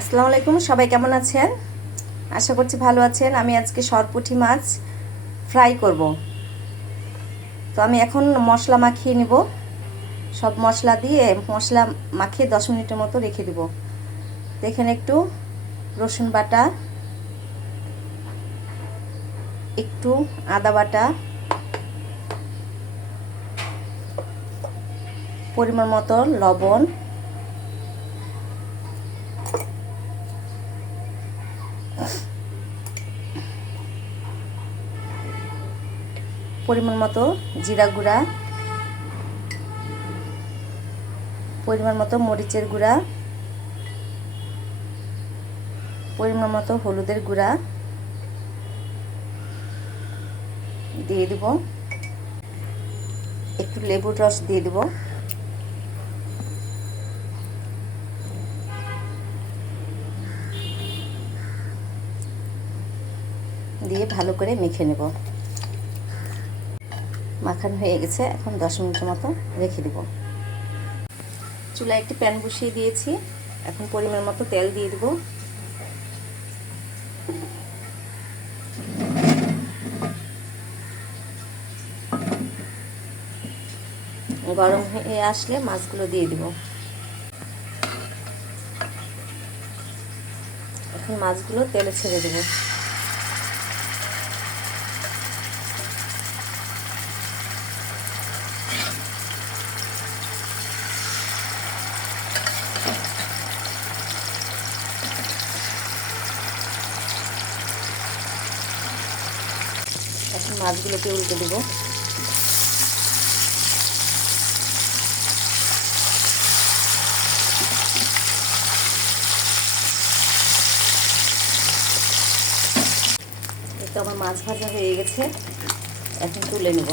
আসসালামু আলাইকুম, সবাই কেমন আছেন? আশা করছি ভালো আছেন। আমি আজকে সরপুঁটি মাছ ফ্রাই করব। তো আমি এখন মশলা মাখিয়ে নিব। সব মশলা দিয়ে মশলা মাখিয়ে 10 মিনিটের মতো রেখে দিব। দেখেন, একটু রসুন বাটা, একটু আদা বাটা, পরিমাণ মতো লবণ, পরিমাণ মতো জিরা গুঁড়া, পরিমাণ মতো মরিচের গুঁড়া, পরিমাণ মতো হলুদের গুঁড়া দিয়ে দিব। একটু লেবুর রস দিয়ে দিব। দিয়ে ভালো করে মেখে নেব। মাখানো হয়ে গেছে, এখন 10 মিনিটের মতো রেখে দেব। চুলায় একটি প্যান বসিয়ে দিয়েছি। এখন পরিমাণ মতো তেল দিয়ে দেব। গরম হয়ে আসলে মাছগুলো দিয়ে দিব। এখন মাছগুলো তেলে ছেড়ে দেব। এখন মাছগুলোকে উল্টে দেব। তো আমার মাছ ভাজা হয়ে গেছে, এখন তুলে নেব।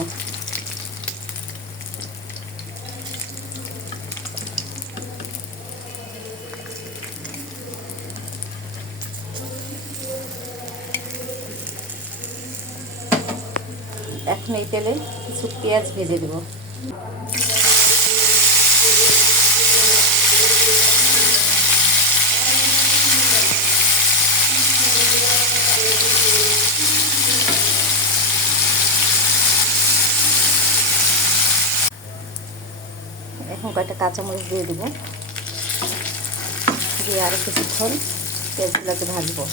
এখন এই তেলে কিছু পেঁয়াজ ভেজে দেব। এখন কয়েকটা কাঁচামরিচ দিয়ে দেব। দিয়ে আরও কিছুক্ষণ পেঁয়াজগুলোকে ভাজবো।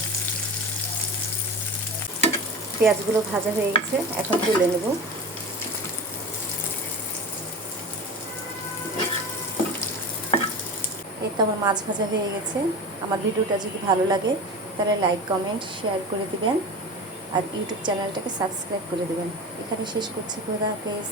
পেঁয়াজগুলো ভাজা হয়ে গেছে, এখন তুলে নেব। এই তো আমার মাছ ভাজা হয়ে গেছে। আমার ভিডিওটা যদি ভালো লাগে তাহলে লাইক, কমেন্ট, শেয়ার করে দিবেন আর ইউটিউব চ্যানেলটাকে সাবস্ক্রাইব করে দেবেন। এখানে শেষ করছি। খোদা হাফেজ।